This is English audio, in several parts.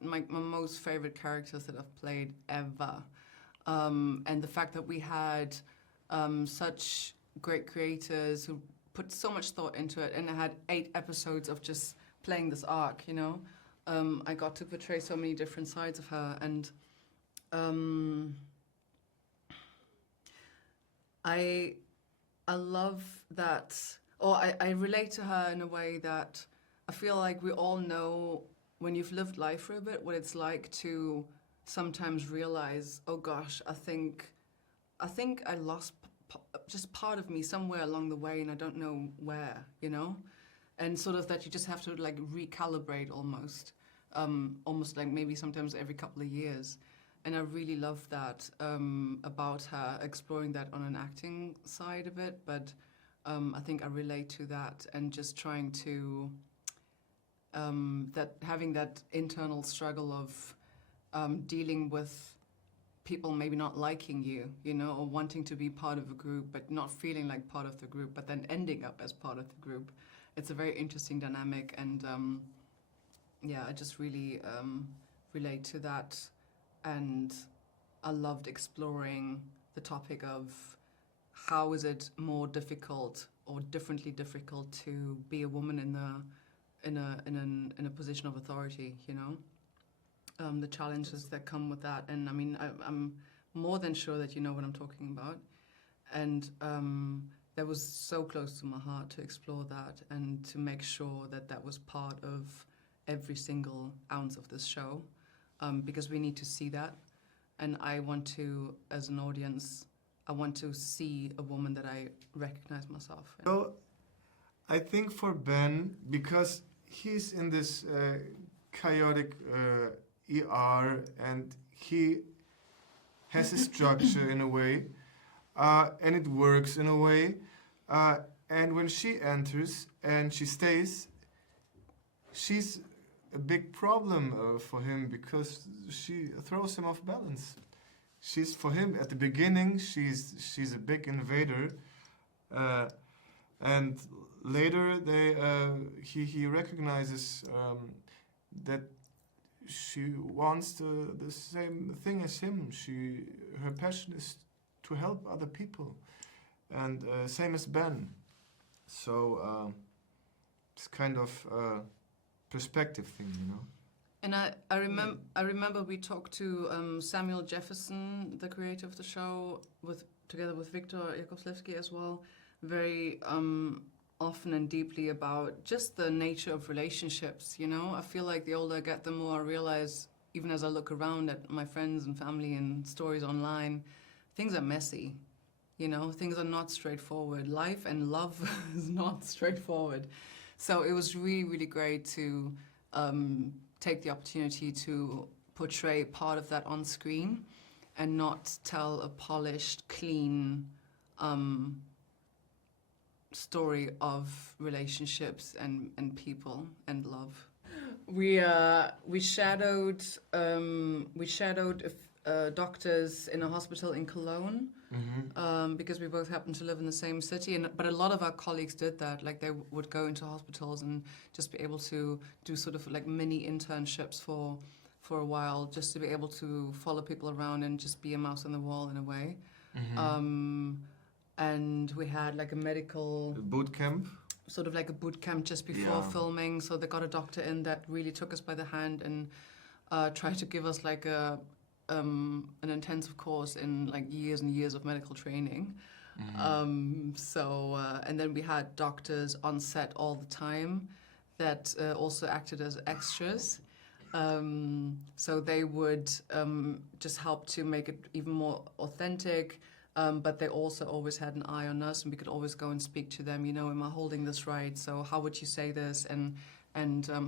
my most favorite characters that I've played ever. And the fact that we had such great creators who put so much thought into it, and I had 8 episodes of just playing this arc, you know. I got to portray so many different sides of her, and I love that, or I relate to her in a way that I feel like we all know when you've lived life for a bit what it's like to sometimes realize, oh gosh, I think I lost just part of me somewhere along the way, and I don't know where, you know? And sort of that you just have to like recalibrate almost like maybe sometimes every couple of years. And I really love that about her, exploring that on an acting side of it. But I think I relate to that, and just trying to, having that internal struggle of dealing with people maybe not liking you, you know, or wanting to be part of a group, but not feeling like part of the group, but then ending up as part of the group. It's a very interesting dynamic, and yeah, I just really relate to that. And I loved exploring the topic of how is it more difficult or differently difficult to be a woman in a position of authority, you know? The challenges that come with that. And I mean, I'm more than sure that you know what I'm talking about. And that was so close to my heart to explore that, and to make sure that that was part of every single ounce of this show, because we need to see that. And I want to, as an audience, I want to see a woman that I recognize myself in. So I think for Ben, because he's in this chaotic ER, and he has a structure in a way, and it works in a way, and when she enters and she stays, she's a big problem for him, because she throws him off balance. She's, for him at the beginning, she's a big invader, and later he recognizes that she wants the same thing as him. Her passion is to help other people, and same as Ben. So it's kind of a perspective thing, you know. And I remember we talked to Samuel Jefferson, the creator of the show, together with Victor Jakobslewski as well, very often and deeply about just the nature of relationships, you know? I feel like the older I get, the more I realize, even as I look around at my friends and family and stories online, things are messy, you know? Things are not straightforward. Life and love is not straightforward. So it was really, really great to take the opportunity to portray part of that on screen, and not tell a polished, clean story of relationships and people and love. We shadowed doctors in a hospital in Cologne, because we both happen to live in the same city. But a lot of our colleagues did that. Like, they would go into hospitals and just be able to do sort of like mini internships for a while, just to be able to follow people around and just be a mouse on the wall in a way. And we had like a medical boot camp, sort of like a boot camp just before filming. So they got a doctor in that really took us by the hand and tried to give us like an intensive course in like years and years of medical training. And then we had doctors on set all the time that also acted as extras. So they would just help to make it even more authentic. But they also always had an eye on us, and we could always go and speak to them, you know, am I holding this right? So how would you say this? And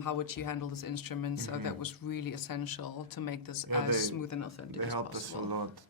how would you handle this instrument? So that was really essential to make this as smooth and authentic as possible. They helped us a lot.